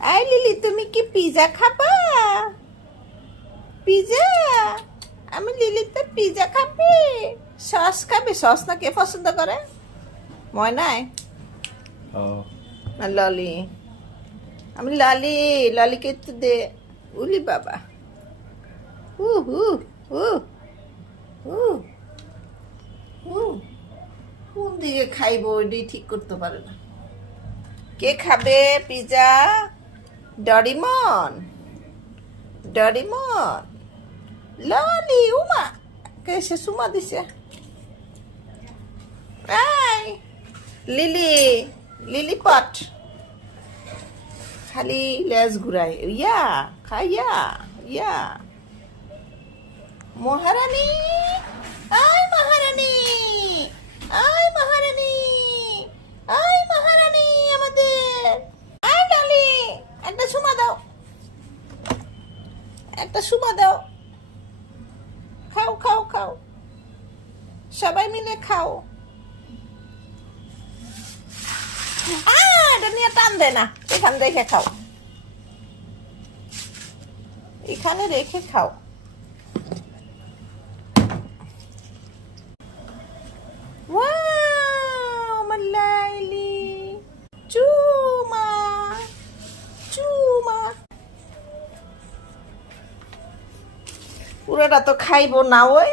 I lily, তুমি কি pizza খাবা? পিজা? আমি লিলি তো পিজা খাবে। সস খাবে? সস না কে পছন্দ করে? ময়নায় Oh. না ললি? আমি লালি, লালিকে একটু দে। উলি বাবা, হু হু হু হু হু। কোন দিকে খাইবো ওইটাই ঠিক করতে পারে না। কে খাবে পিজা? ডরিমন, ডরিমন, ললি। উমা কে সে সুমা দিছে? এই লিলি, লিলি পট খালি লেজ ঘুরায়। ইয়া খাইয়া ইয়া। মহারানী, আয় মহারানী, আয় মহারানী, আয় মহারানী আমাদের। আয় ডালি, একটা সুমা দাও, একটা সুমা দাও। খাও খাও খাও, সবাই মিলে খাও। এটা নিয়ে টান দে না, এখানে রেখে খাও, এখানে রেখে খাও। ওয়াও আমার লাইলি, চুমা চুমা। পুরোটা তো খাইবো না ওই।